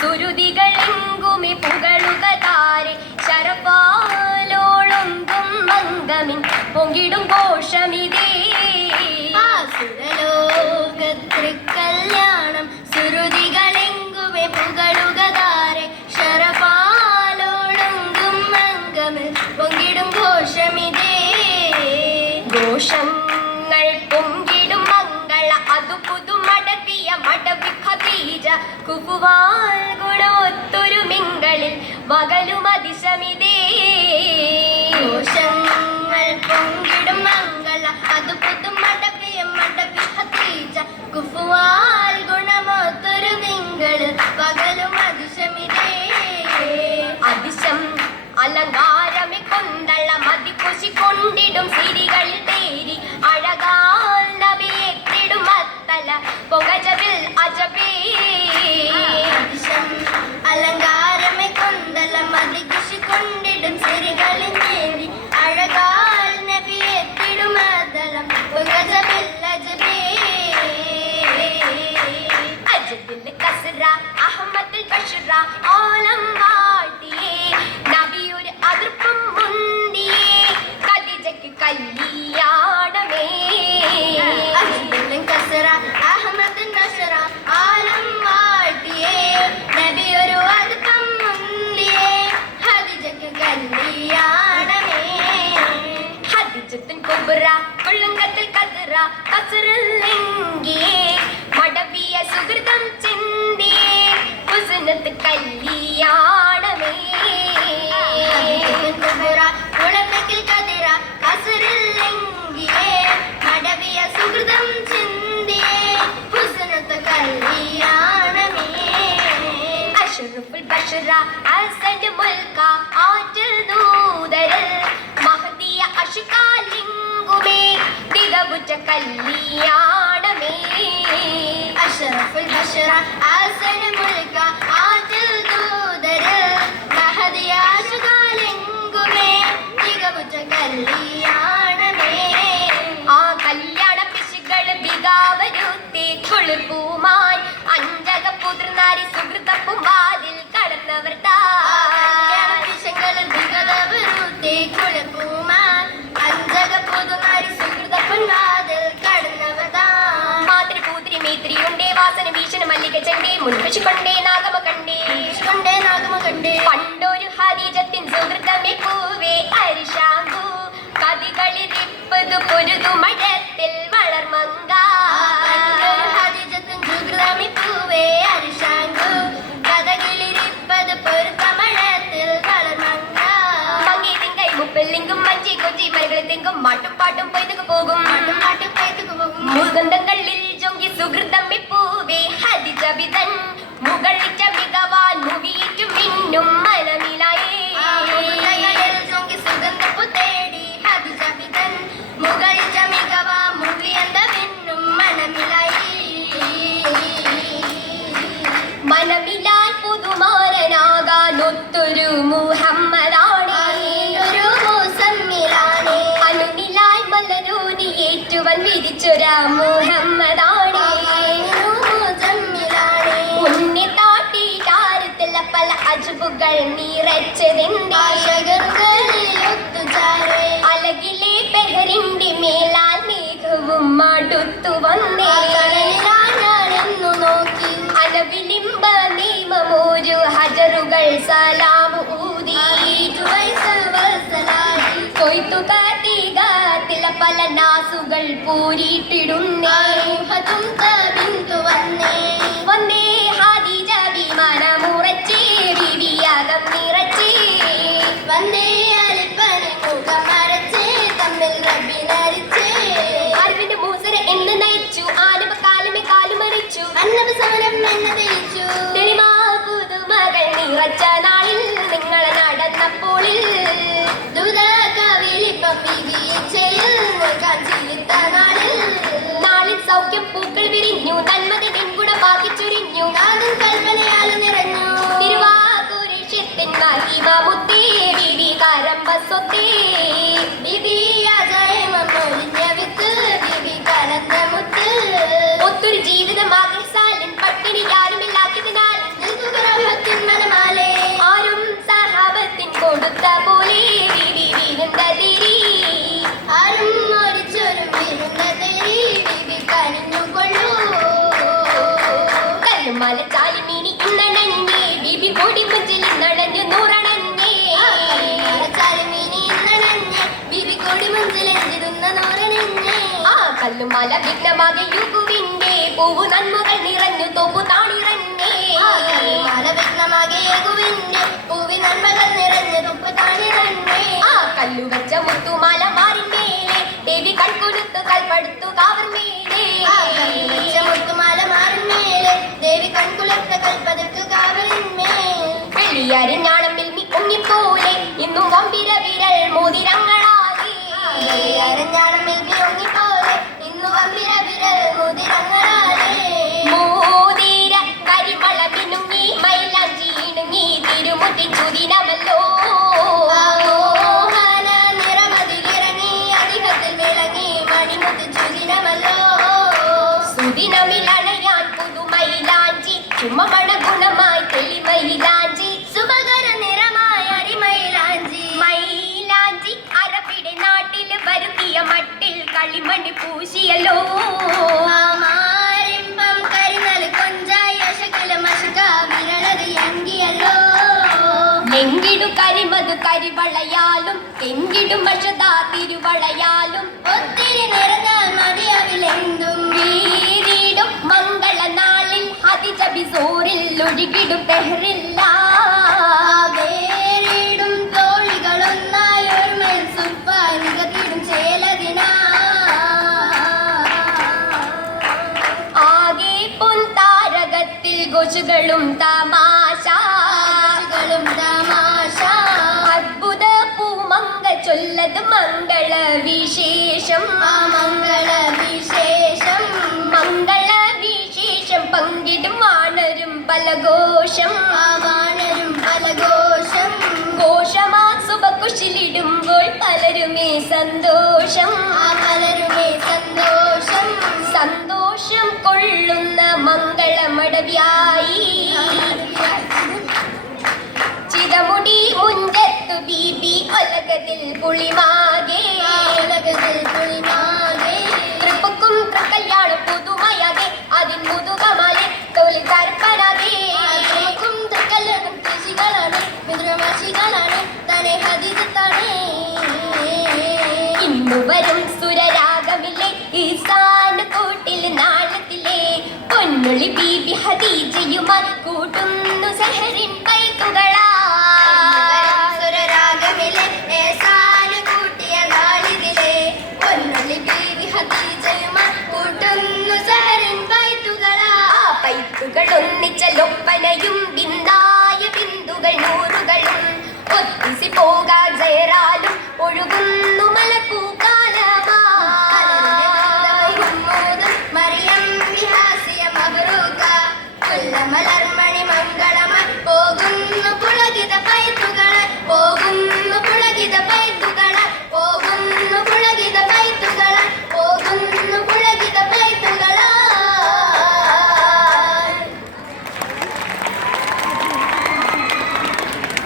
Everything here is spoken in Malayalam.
സുരുതികളെങ്കുമി പുകളുകതാരെ ശരപാലോളൊങ്കും മംഗമിൻ പൊങ്കിടും ഘോഷമിതേ കല്യാണം സുരുതികളെങ്കുമി പുകളുകതാരെ ശരപാലോളൊങ്കും മംഗമിൽ പൊങ്കിടും ഘോഷമിതേ ഘോഷങ്ങൾ പൊങ്കിടും മംഗള അതു പുതുമടവിയ മടവി ഖദീജ കുഫുവാൽ ഗുണൊത്തൊരു മിങ്കളിൽ മകളും അതിശമിതേ ഘോഷങ്ങൾ പൊങ്കിടും മംഗള അതു പുതുമടവിയ മടവി ഖദീജ കുഫുവാൽ ഗുണമൊത്തൊരു മിങ്കളിൽ മകളും അതിശമിതേ അതിശം അലങ്കാരമെ കൊണ്ടള്ള മതി കൊണ്ടിടും സിരികളിൽ തേരി അഴകാൽ നബിയെത്തിടും മത്തല പൊങ്ങജബിൽ അജബേ അലങ്കാരമെ കൊണ്ടല്ല മതി കൊണ്ടിടും സിരികളിൽ തേരി അഴകാൽ നബിയെത്തിടും മത്തലം പൊങ്ങജബിൽ അജബേ അജബിൽ കസ്റ അഹ്മദിൽ ബഷ്റ ആലം വാഴ്ത്തിയേ നബിയൊരു അതിർപ്പം മുന്തിയേ ഖദീജയ്ക്ക് കല്യാണമേ അജബിൽ കസ്റ അഹ്മദിൽ ബഷ്റ ആലം വാഴ്ത്തിയേ നബിയൊരു അതിർപ്പം മുന്തിയേ ഖദീജയ്ക്ക് കല്യാണമേ ഖദീജത്തുൻ കുബ്ര കൊള്ളുങ്കത്തിൽ കദ്റ കസ്റിൽ ലിംഗിയേ മടവിയ സുഹൃതം ചിന്തിയേ ഹുസ്നത്ത് കല്യാണമേ കുളത്തിൽ കതിര കസറിൽ ലംഘിയേ മടവിയ സുഹൃതം ചിന്തിയേ ഹുസ്നത്ത് കല്യാണമേ അഷ്റഫുൽ ബഷ്റ അസദ് മുൽക ആറ്റൽ ദൂതരിൽ മഹദിയ അഷ്കാലിംഗുമേ തികവുറ്റ കല്യാണമേ അഷ്റഫുൽ ബഷ്റ അസദ് മുൽക ആറ്റൽ ദൂതരിൽ മഹദിയ അഷ്കാലിംഗുമേ തികവുറ്റ കല്യാണമേ ആ കല്യാണ പിശുകൾ ബിഗാവരുത്തി കുളിപ്പൂമാൻ അഞ്ചക പുതിർന്നാരി സുഹൃതപ്പും വാതിൽ കടന്നവർ മാതൃപൂതിരി മേത്രിയുണ്ടേ വാസന ഭീഷണ മല്ലിക ചണ്ടേ മുൻപശു കൊണ്ടേ നാഗമ കണ്ടേ പണ്ടൊരു ഹദീജത്തിൻ സുഹൃതമേ പൂവേ അരിശാങ്കു കതികളിരിപ്പതു പൊരുതു മഴത്തിൽ വളർമങ്ക മാട്ടും പാട്ടും പൊയ്തുക പോകും മുൾഗന്ധങ്ങളിൽ ജൊങ്കി സുഹൃതമ്മി പൂവേ ഹദിജ വിതൻ മുകളിച്ച മികവാൻ മുവിയിട്ടു മിന്നും മനമിലായേ മനമിലാൽ പുതുമാരനാകാൻ ഒത്തൊരു മുഹമ്മദാണേ അനുനിലായി മലരൂനിയേറ്റുവൻ വിരിച്ചൊരാ മുഹമ്മദാണേ ഉന്നി താട്ടി ചാരത്തില പല അജുബുകൾ നിറച്ചതിന്റെ അലകിലെ പെഹറിന്റെ മേലാൽ മേഘവും മടുത്തു വന്നേ അലവിലിമ്പ നിയമമൊരു ഹജറുകൾ സലാമു ഊതി കൊയ്ത്തു കാട്ടികാത്തില പല നാസുകൾ പൂരിട്ടിടുന്നേ വന്നേ ഹാദിജ വിമാനമുറച്ചേ വിവിയാകം നിറച്ചേ വന്നേ അൽപ്പനെ മുഖമറച്ചേ തമ്മിൽ റബ്ബിനരിച്ചേ അറിവിന്റെ മൂസര എന്ന് നയിച്ചു ആനവ കാലമേ കാലുമറിച്ചു അന്നവ സമരം എന്ന് തേച്ചു തെളിമാ പുതുമകൾ നിറച്ച നാളിൽ നിങ്ങൾ നടന്നപ്പോളിൽ നാളിൽ സൗഖ്യം പൂക്കൾ വിരിഞ്ഞു നന്മത വെൺകുട ബാക്കി ചുരിഞ്ഞു കൽപ്പനയാൽ നിറഞ്ഞു തിരുവാകുരിഷ്യത്തിൻ മഹിമമുത്തേ വിവികാരം ബസ്വത്തേ ഒത്തൊരു ജീവിതം ആഗ്രഹിച്ചാലും പട്ടിണി ആരുമില്ലാത്തതിനാൽ കല്ലുമല ചാലിമീനി ഇന്നണഞ്ഞേ ബീബി കൂടി മുഞ്ചിൽ നടഞ്ഞു നൂറണഞ്ഞേ ചാലിമീനി ഇന്നണഞ്ഞേ ബീബി കൂടി മുഞ്ചിലെഞ്ചിരുന്ന നൂറണഞ്ഞേ ആ കല്ലുമല വിഘ്നമാകെ യുഗുവിന്റെ പൂവു നന്മകൾ നിറഞ്ഞു തോപ്പു താണിറഞ്ഞേ കല്ലുമല വിഘ്നമാകെ യുഗുവിന്റെ പൂവി നന്മകൾ നിറഞ്ഞു തോപ്പു താണിറഞ്ഞേ ആ കല്ലു വെച്ച മുത്തുമാല മാറിന്മേലെ ദേവി കൺകൊടുത്തു കൽപ്പടുത്തു കാവർമേലെ മുത്തുമാല മാറിന്മേലെ ദേവി കൺകുളത്ത കൽപ്പതത്തു കാവലിന്മേൽ വെള്ളിയരിഞ്ഞാണം മിൽമി ഒങ്ങിപ്പോലെ ഇന്നും വമ്പിര വിരൽ മോതിരങ്ങളാകെ അരഞ്ഞാണം മിൽമി ഒങ്ങിപ്പോലെ ഇന്നു വമ്പിര വിരൽ മോതിരങ്ങളാലേ മോതിര കരിമളമിനുങ്ങി മൈലാഞ്ചി ഇണുങ്ങി തിരുമുത്തി ചുദിനമല്ലോ മോഹന നിറമതിലിറങ്ങി അധികത്തിൽ വിളങ്ങി മണിമുത്ത് ചുദിനമല്ലോ സുദിനമിലണയാൻ പുതുമൈലാഞ്ചി ചുമമണ ഗുണമായി തെളിമൈലാഞ്ചി സുമകര നിറമായ അരിമൈലാഞ്ചി മൈലാഞ്ചി അറബിയുടെ നാട്ടിൽ വരുത്തിയ മട്ടിൽ കളിമണി പൂശിയല്ലോ മാരിമ്പം കരിനൽ കൊഞ്ചായി അശകുല മശക വിരളത് എങ്കിയല്ലോ എങ്കിടു കരിമതു കരിവളയാലും എങ്കിടും വശതാ തിരുവളയാലും ഒത്തിരി നിറഞ്ഞാൽ മതിയാവിലെന്തും വീരിടും മംഗളനാളിൽ അതിജബിസോറിൽ ഒഴുകിടും പെഹറില്ല വേറിടും തോഴികളൊന്നായി ഒരുമേൽ സുപ്പായി നികത്തിടും ചേലതിനാ ആകെ പൊൻതാരകത്തിൽ ഗോശുകളും തമാശ തമാശ അത്ഭുത പൂമങ്ക ചൊല്ലത് മംഗള വിശേഷം ആ മംഗള വിശേഷം മംഗള വിശേഷം പങ്കിടും വാണരും പലഘോഷം ആ വാണരും പലഘോഷം ഘോഷമാ സുബകുശിലിടുമ്പോൾ പലരുമേ സന്തോഷം ആ പലരുമേ സന്തോഷം സന്തോഷം കൊള്ളുന്ന മംഗളമടവ്യായി ചിതമുടി മുഞ്ചത്തു ബീബി ഒലകത്തിൽ പുളിമാകെ ഉലകത്തിൽ പുളിമാകെ തൃപ്പക്കും തൃക്കല്യാണം പുതുമയാകെ അതിൻ മുതുകമാലെ തൊഴിൽ തരപ്പനാകെ നമുക്കും തൃക്കല്ലും കൃഷികളാണ് മിത്രമാശികളാണ് തന്നെ ഹരിതത്താണ് ഇന്നു വരും സുരരാഗമില്ലേ ഈ കൂട്ടിൽ നാളത്തിലെ പൊന്നുളി ബീബി ഹദീജയുമായി കൂട്ടുന്നു സെഹറിൻ പൈത്തുകളാ സുരരാഗമിലെ ഏസാന് കൂട്ടിയ നാളിതിലെ പൊന്നുള്ളി ബീവി ഹദീജയുമായി കൂട്ടുന്നു സഹറിൻ പൈത്തുകളാ ആ പൈത്തുകൾ ഒന്നിച്ചലൊപ്പനയും ബിന്ദായ ബിന്ദുകൾ നൂറുകളും ഒത്തിസി പോകാ ജയറാലും ഒഴുകുന്നു മലപ്പൂ